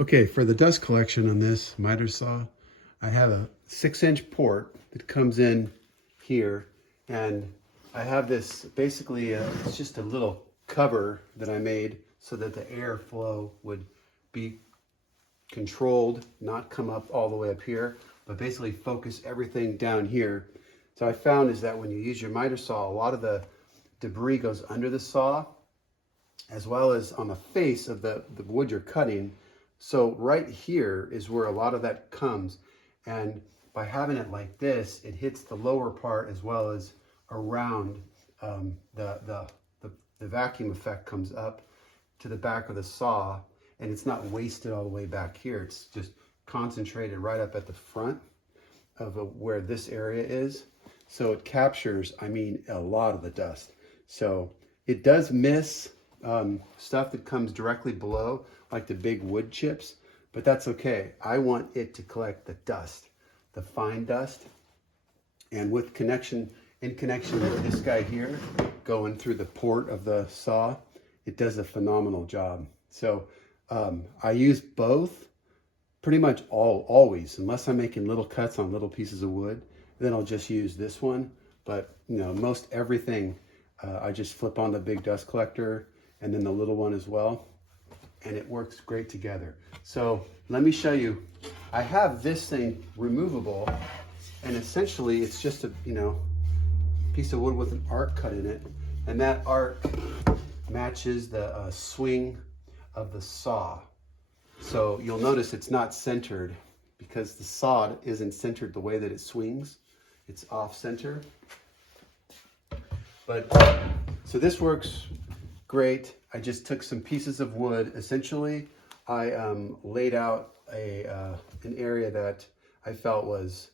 Okay, for the dust collection on this miter saw, I have a 6-inch port that comes in here, and I have this basically, it's just a little cover that I made so that the airflow would be controlled, not come up all the way up here, but basically focus everything down here. So I found is that when you use your miter saw, a lot of the debris goes under the saw, as well as on the face of the wood you're cutting. So right here is where a lot of that comes. And by having it like this, it hits the lower part as well as around the vacuum effect comes up to the back of the saw, and it's not wasted all the way back here. It's just concentrated right up at the front of where this area is. So it captures, I mean, a lot of the dust. So it does miss stuff that comes directly below, like the big wood chips, but that's okay. I want it to collect the dust, the fine dust. And in connection with this guy here, going through the port of the saw, it does a phenomenal job. So I use both pretty much always, unless I'm making little cuts on little pieces of wood, then I'll just use this one. But you know, most everything, I just flip on the big dust collector and then the little one as well, and it works great together. So let me show you. I have this thing removable, and essentially it's just a piece of wood with an arc cut in it, and that arc matches the swing of the saw. So you'll notice it's not centered because the saw isn't centered the way that it swings. It's off center. But so this works great. I just took some pieces of wood. Essentially, I laid out an area that I felt was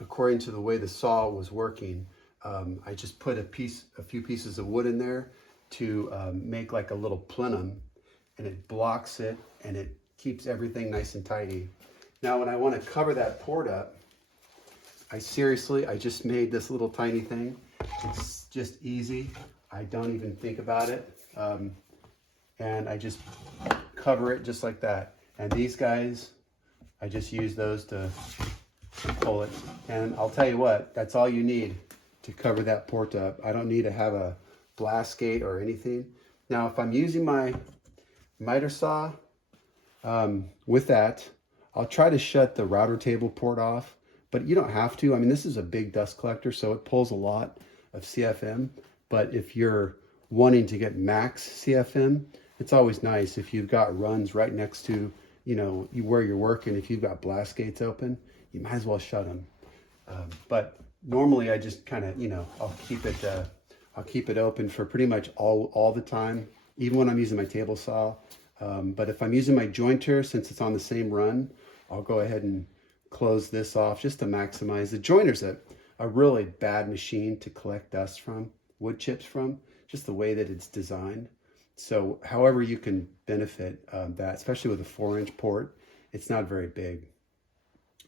according to the way the saw was working. I just put a few pieces of wood in there to make like a little plenum, and it blocks it and it keeps everything nice and tidy. Now, when I want to cover that port up, I just made this little tiny thing. It's just easy. I don't even think about it. And I just cover it just like that. And these guys, I just use those to pull it. And I'll tell you what, that's all you need to cover that port up. I don't need to have a blast gate or anything. Now, if I'm using my miter saw with that, I'll try to shut the router table port off, but you don't have to. I mean, this is a big dust collector, so it pulls a lot of CFM. But if you're wanting to get max CFM, it's always nice if you've got runs right next to, where you're working. If you've got blast gates open, you might as well shut them. But normally I just kind of, I'll keep it open for pretty much all the time, even when I'm using my table saw. But if I'm using my jointer, since it's on the same run, I'll go ahead and close this off just to maximize. The jointer's a really bad machine to collect dust from, wood chips from, just the way that it's designed. So however you can benefit that, especially with a 4-inch port, it's not very big.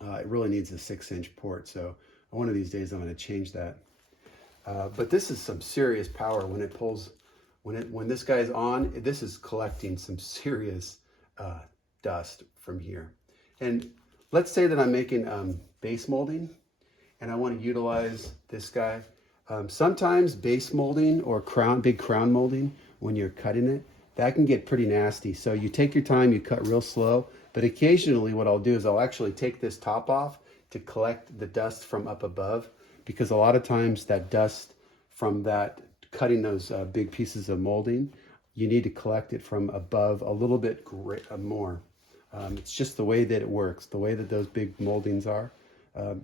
It really needs a 6-inch port. So one of these days I'm going to change that. But this is some serious power when it pulls. When this guy's on, this is collecting some serious dust from here. And let's say that I'm making base molding and I want to utilize this guy. Sometimes base molding or big crown molding, when you're cutting it, that can get pretty nasty. So you take your time, you cut real slow, but occasionally what I'll do is I'll actually take this top off to collect the dust from up above, because a lot of times that dust from that cutting those big pieces of molding, you need to collect it from above a little bit more. It's just the way that it works, the way that those big moldings are.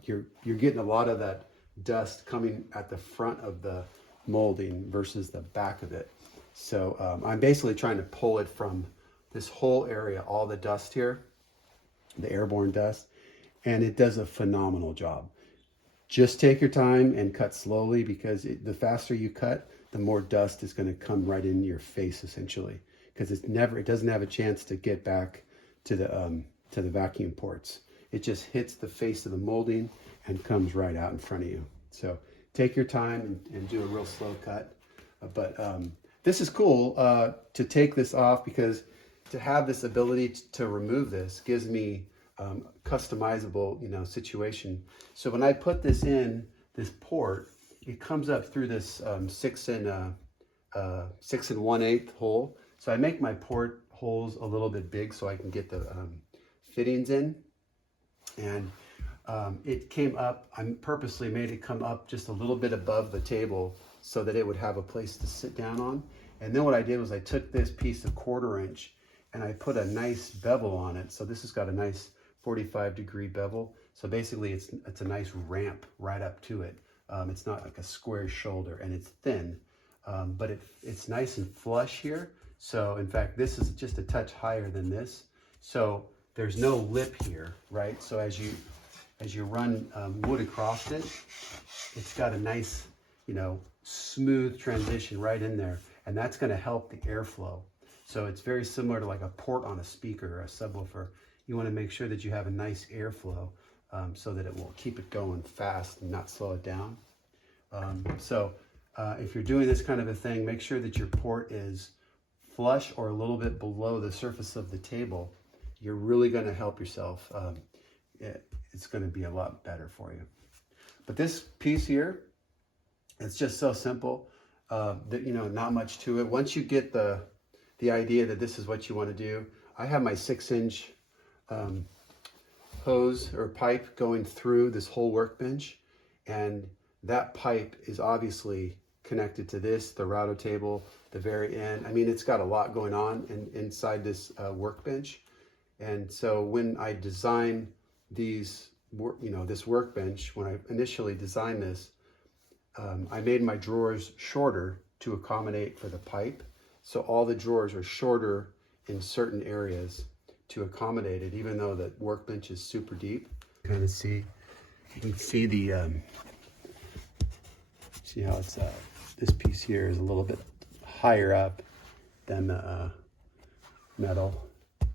You're getting a lot of that dust coming at the front of the molding versus the back of it. So I'm basically trying to pull it from this whole area, all the dust here, the airborne dust, and it does a phenomenal job. Just take your time and cut slowly, because the faster you cut, the more dust is going to come right in your face, essentially, because it doesn't have a chance to get back to the vacuum ports. It just hits the face of the molding and comes right out in front of you. So take your time and do a real slow cut. But this is cool to take this off, because to have this ability to remove this gives me customizable, situation. So when I put this in this port, it comes up through this 6 1/8 hole. So I make my port holes a little bit big so I can get the fittings in. And it came up, I purposely made it come up just a little bit above the table so that it would have a place to sit down on. And then what I did was I took this piece of 1/4 inch and I put a nice bevel on it. So this has got a nice 45-degree bevel. So basically it's a nice ramp right up to it. It's not like a square shoulder, and it's thin, but it's nice and flush here. So in fact, this is just a touch higher than this. So there's no lip here, right? So as you run wood across it, it's got a nice, smooth transition right in there. And that's gonna help the airflow. So it's very similar to like a port on a speaker or a subwoofer. You wanna make sure that you have a nice airflow so that it will keep it going fast and not slow it down. If you're doing this kind of a thing, make sure that your port is flush or a little bit below the surface of the table. You're really gonna help yourself. It's gonna be a lot better for you. But this piece here, it's just so simple that, not much to it. Once you get the idea that this is what you wanna do, I have my 6-inch hose or pipe going through this whole workbench, and that pipe is obviously connected to this, the router table, the very end. I mean, it's got a lot going on inside this workbench. And so when I design this workbench, when I initially designed this, I made my drawers shorter to accommodate for the pipe. So all the drawers are shorter in certain areas to accommodate it, even though the workbench is super deep. You can see the, see how it's, this piece here is a little bit higher up than the metal.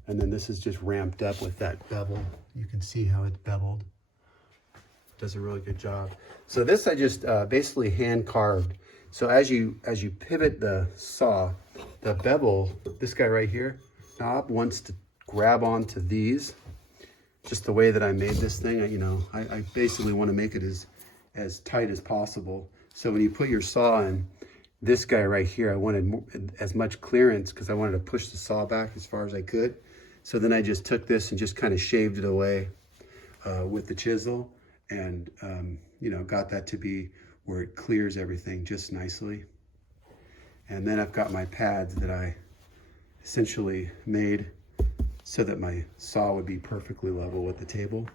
And then this is just ramped up with that bevel. You can see how it's beveled. Does a really good job. So this I just basically hand carved. So as you pivot the saw, the bevel, this guy right here, knob wants to grab onto these, just the way that I made this thing. I basically want to make it as tight as possible. So when you put your saw in, this guy right here, I wanted as much clearance because I wanted to push the saw back as far as I could. So then I just took this and just kind of shaved it away with the chisel, and got that to be where it clears everything just nicely. And then I've got my pads that I essentially made so that my saw would be perfectly level with the table.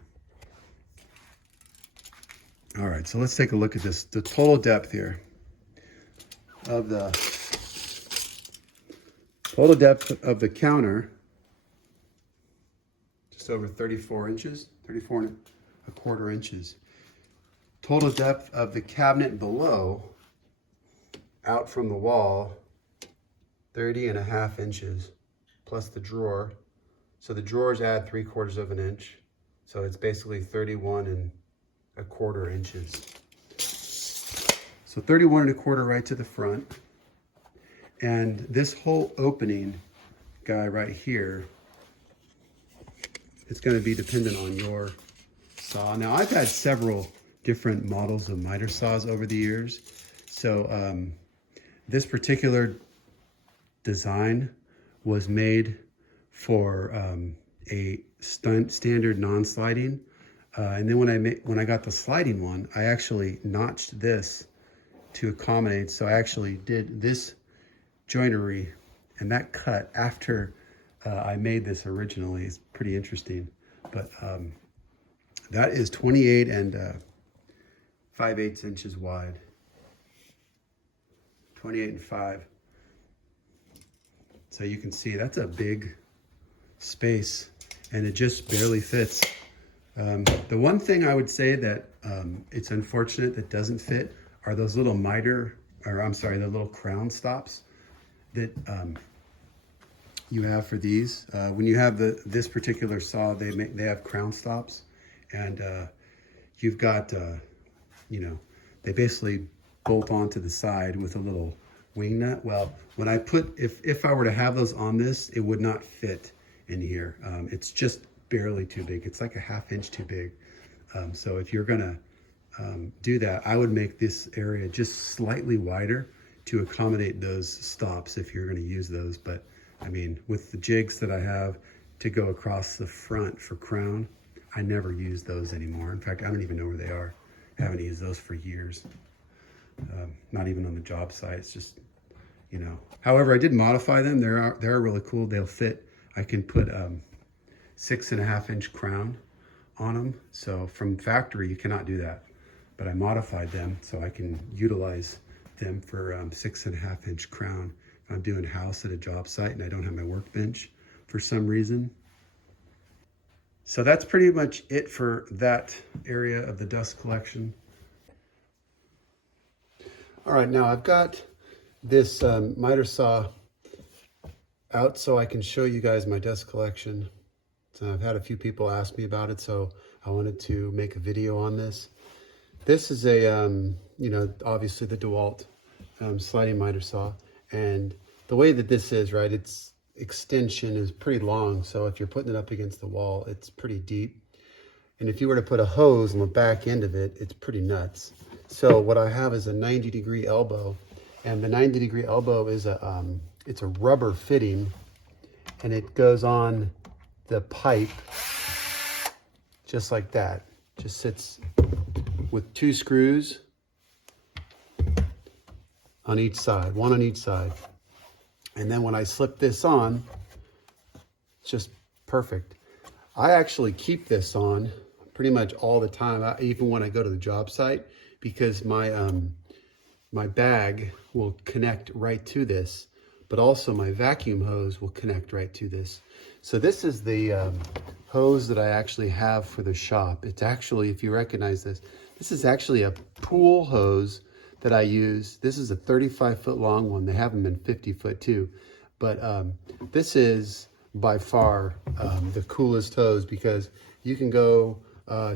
All right, so let's take a look at this. The total depth here of the counter, just over 34 inches, 34.25 inches. Total depth of the cabinet below, out from the wall, 30.5 inches, plus the drawer. So the drawers add 3/4 inch. So it's basically 31.25 inches. So 31.25 right to the front. And this whole opening guy right here, it's going to be dependent on your saw. Now I've had several different models of miter saws over the years. So this particular design was made for a standard non-sliding. And then when I got the sliding one, I actually notched this to accommodate. So I actually did this joinery, and that cut after I made this originally is pretty interesting. But that is 28 5/8 inches wide. 28 5. So you can see that's a big space, and it just barely fits. The one thing I would say that it's unfortunate that doesn't fit are those little the little crown stops that you have for these. When you have this particular saw, they have crown stops, and you've got they basically bolt onto the side with a little wing nut. Well, when I put, if I were to have those on this, it would not fit in here. It's just barely too big. It's like a 1/2 inch too big. So if you're gonna do that, I would make this area just slightly wider to accommodate those stops if you're gonna use those. But I mean, with the jigs that I have to go across the front for crown, I never use those anymore. In fact, I don't even know where they are. I haven't used those for years. Not even on the job site. It's just, you know. However, I did modify them. They're really cool. They'll fit. I can put 6.5 inch crown on them. So from factory, you cannot do that. But I modified them so I can utilize them for 6.5 inch crown. If I'm doing house at a job site and I don't have my workbench for some reason. So that's pretty much it for that area of the dust collection. All right, now I've got this miter saw out so I can show you guys my dust collection. So I've had a few people ask me about it, so I wanted to make a video on this. This is a, you know, obviously the DeWalt sliding miter saw. And the way that this is, right, its extension is pretty long. So if you're putting it up against the wall, it's pretty deep. And if you were to put a hose on the back end of it, it's pretty nuts. So what I have is a 90-degree elbow. And the 90-degree elbow is it's a rubber fitting, and it goes on the pipe just like that. Just sits with 2 screws on each side, one on each side. And then when I slip this on, it's just perfect. I actually keep this on pretty much all the time, even when I go to the job site, because my my bag will connect right to this, but also my vacuum hose will connect right to this. So this is the hose that I actually have for the shop. It's actually, if you recognize this, this is actually a pool hose that I use. This is a 35-foot long one. They have them in 50-foot too. But this is by far the coolest hose, because you can go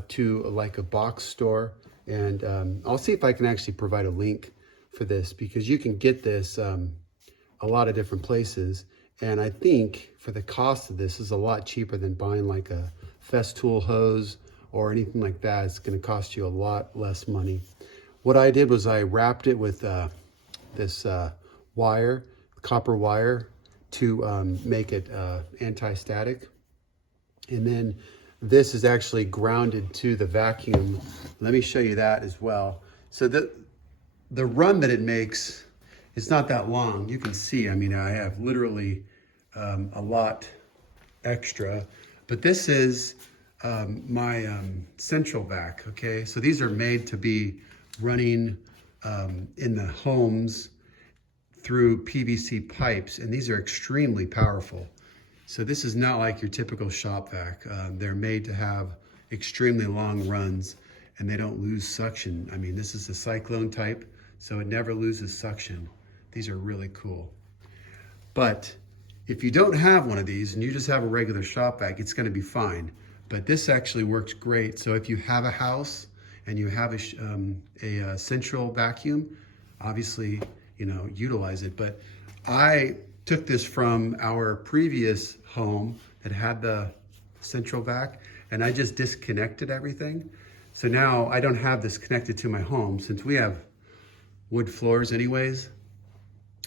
to like a box store, and I'll see if I can actually provide a link for this, because you can get this a lot of different places. And I think for the cost of this is a lot cheaper than buying like a Festool hose or anything like that. It's going to cost you a lot less money. What I did was I wrapped it with this wire, copper wire, to make it anti-static. And then this is actually grounded to the vacuum. Let me show you that as well. So the run that it makes is not that long. You can see, I mean, I have literally a lot extra, but this is my central vac, okay? So these are made to be running in the homes through PVC pipes, and these are extremely powerful. So this is not like your typical shop vac. They're made to have extremely long runs, and they don't lose suction. I mean, this is a cyclone type, so it never loses suction. These are really cool. But if you don't have one of these and you just have a regular shop vac, it's gonna be fine. But this actually works great. So if you have a house and you have a central vacuum, obviously, you know, utilize it. But I took this from our previous home that had the central vac, and I just disconnected everything. So now I don't have this connected to my home, since we have wood floors anyways.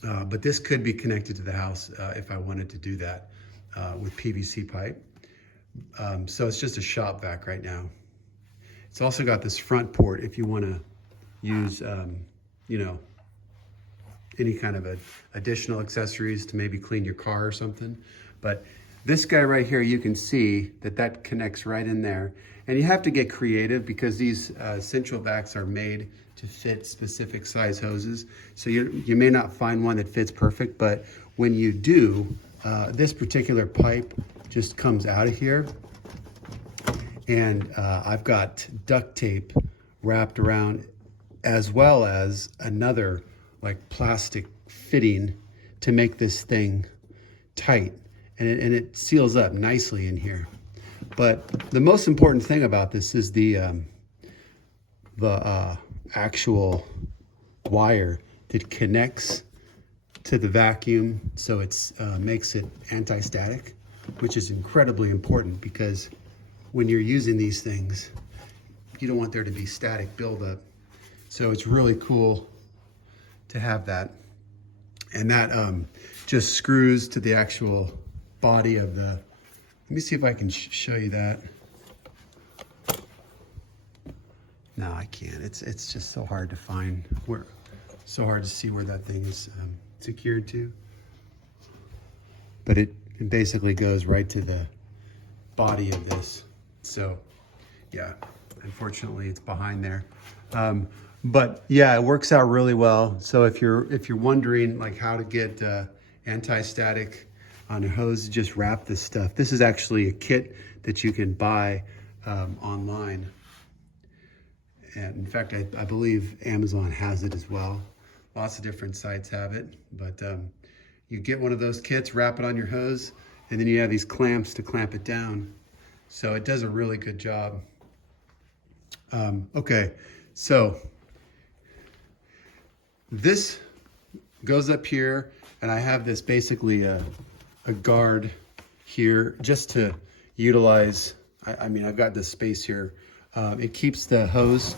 But this could be connected to the house if I wanted to do that with PVC pipe. So it's just a shop vac right now. It's also got this front port if you want to use, you know, any kind of additional accessories to maybe clean your car or something. But this guy right here, you can see that connects right in there. And you have to get creative, because these central vacs are made to fit specific size hoses. So you may not find one that fits perfect, but when you do, this particular pipe just comes out of here. And I've got duct tape wrapped around, as well as another like plastic fitting to make this thing tight. And it seals up nicely in here. But the most important thing about this is the actual wire that connects to the vacuum, so it's makes it anti-static, which is incredibly important because when you're using these things, you don't want there to be static buildup. So it's really cool to have that. And that just screws to the actual body of the, let me see if I can show you that. No, I can't. It's just so hard to find where, so hard to see where that thing is secured to. But it basically goes right to the body of this. So yeah, unfortunately it's behind there. But yeah, it works out really well. So if you're wondering like how to get anti-static on a hose, just wrap this stuff. This is actually a kit that you can buy online. And in fact, I believe Amazon has it as well. Lots of different sites have it, but you get one of those kits, wrap it on your hose, and then you have these clamps to clamp it down. So it does a really good job. Okay, so this goes up here, and I have this basically a guard here just to utilize. I mean, I've got this space here. It keeps the hose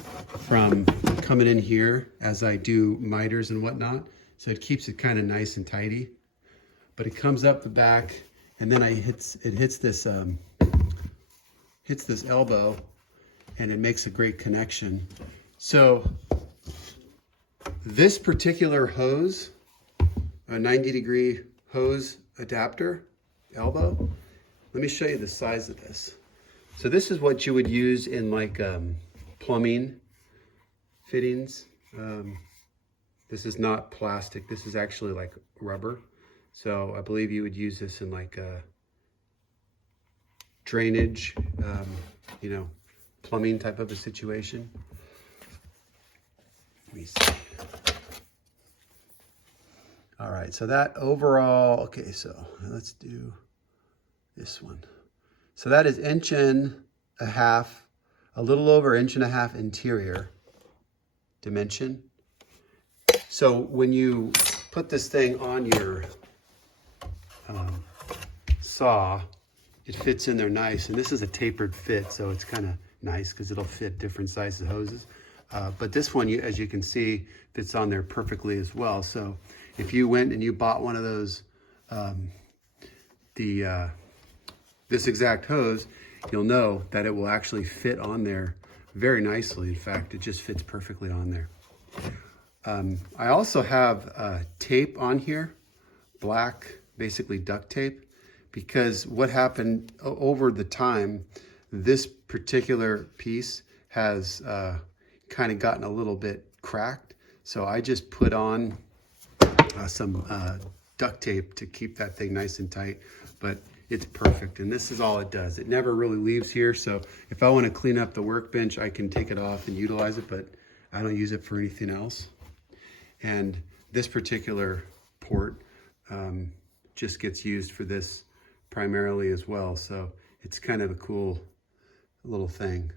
from coming in here as I do miters and whatnot. So it keeps it kind of nice and tidy. But it comes up the back, and then it hits this elbow, and it makes a great connection. So this particular hose, a 90-degree hose adapter elbow, let me show you the size of this. So this is what you would use in like plumbing fittings. This is not plastic. This is actually like rubber. So I believe you would use this in like drainage, you know, plumbing type of a situation. Let me see. All right, so that overall, okay, so let's do this one. So that is 1.5 inches, a little over 1.5 inches interior dimension. So when you put this thing on your saw, it fits in there nice. And this is a tapered fit, so it's kind of nice because it'll fit different sizes hoses. But this one, as you can see, fits on there perfectly as well. So if you went and you bought one of those, this exact hose, you'll know that it will actually fit on there very nicely. In fact, it just fits perfectly on there. I also have tape on here, black, basically duct tape, because what happened over the time, this particular piece has kind of gotten a little bit cracked. So I just put on some duct tape to keep that thing nice and tight, but it's perfect. And this is all it does. It never really leaves here. So if I want to clean up the workbench, I can take it off and utilize it, but I don't use it for anything else. And this particular port just gets used for this primarily as well. So it's kind of a cool little thing.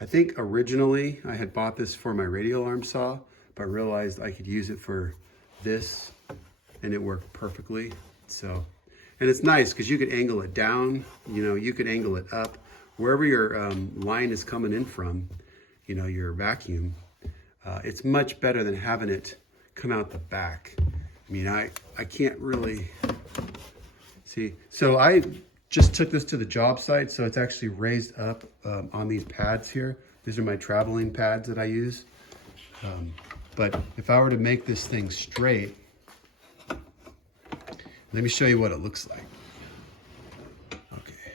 I think originally I had bought this for my radial arm saw, but realized I could use it for this, and it worked perfectly. So, and it's nice because you could angle it down, you know, you could angle it up, wherever your line is coming in from, you know, your vacuum. It's much better than having it come out the back. I mean, I can't really see. So I just took this to the job site, so it's actually raised up on these pads here. These are my traveling pads that I use. But if I were to make this thing straight, let me show you what it looks like. Okay.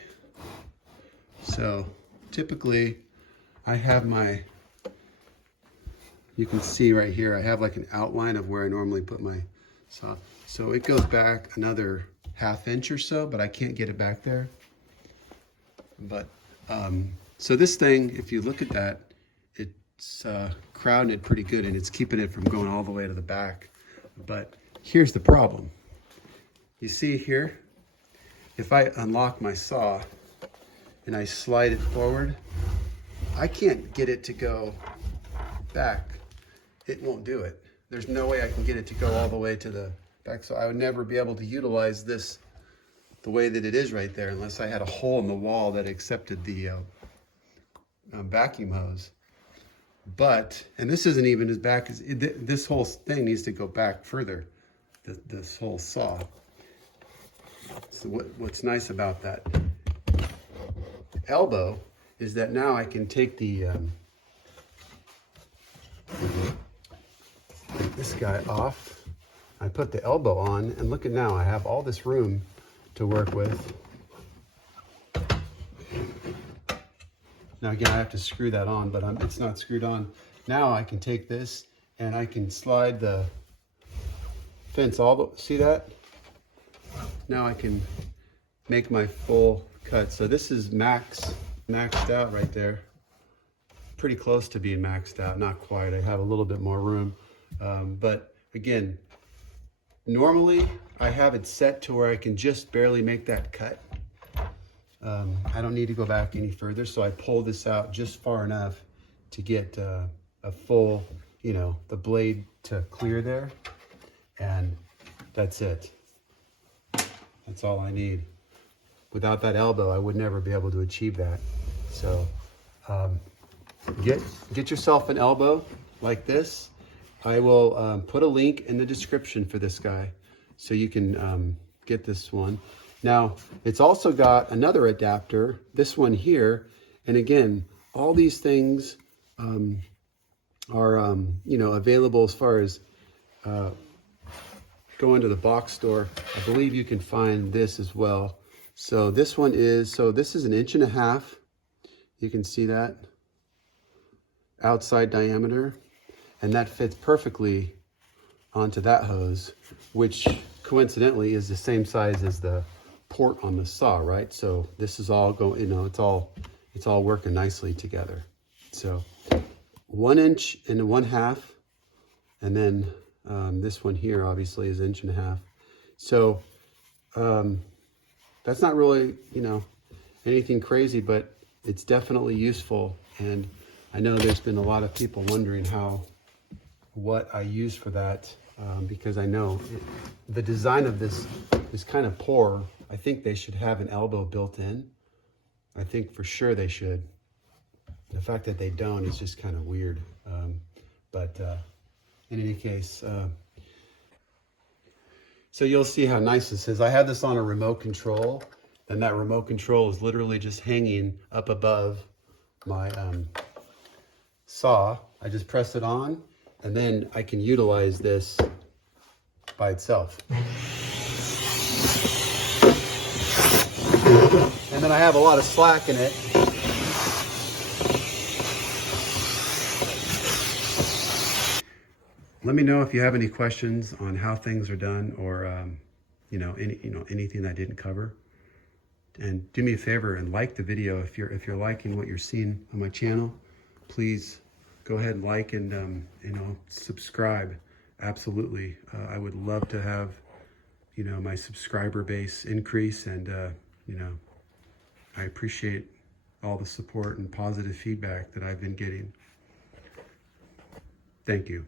So typically I have my, you can see right here, I have like an outline of where I normally put my saw. So it goes back another 1/2 inch or so, but I can't get it back there. But, so this thing, if you look at that, it's crowding it pretty good, and it's keeping it from going all the way to the back. But here's the problem. You see here, if I unlock my saw and I slide it forward, I can't get it to go back. It won't do it. There's no way I can get it to go all the way to the fact, so I would never be able to utilize this the way that it is right there unless I had a hole in the wall that accepted the vacuum hose. But, and this isn't even as back as, this whole thing needs to go back further, this whole saw. So what's nice about that elbow is that now I can take the this guy off. I put the elbow on, and look at now, I have all this room to work with. Now again, I have to screw that on, but it's not screwed on. Now I can take this and I can slide the fence all the, see that? Now I can make my full cut. So this is maxed out right there. Pretty close to being maxed out, not quite. I have a little bit more room. But again, normally I have it set to where I can just barely make that cut. I don't need to go back any further, so I pull this out just far enough to get a full, you know, the blade to clear there, and that's it. That's all I need. Without that elbow, I would never be able to achieve that. So get yourself an elbow like this. I will put a link in the description for this guy so you can get this one. Now, it's also got another adapter, this one here. And again, all these things are you know, available as far as going to the box store. I believe you can find this as well. So this one is, so this is 1.5 inches. You can see that outside diameter, and that fits perfectly onto that hose, which coincidentally is the same size as the port on the saw, right? So this is all going, you know, it's all working nicely together. So 1 inch and 1/2, and then this one here obviously is 1.5 inches. So that's not really, you know, anything crazy, but it's definitely useful. And I know there's been a lot of people wondering what I use for that, because I know the design of this is kind of poor. I think they should have an elbow built in. I think for sure they should. The fact that they don't is just kind of weird. But in any case, so you'll see how nice this is. I have this on a remote control, and that remote control is literally just hanging up above my saw. I just press it on, and then I can utilize this by itself. And then I have a lot of slack in it. Let me know if you have any questions on how things are done, or anything I didn't cover. And do me a favor and like the video if you're liking what you're seeing on my channel. Please go ahead and like and subscribe. Absolutely, I would love to have my subscriber base increase, and I appreciate all the support and positive feedback that I've been getting. Thank you.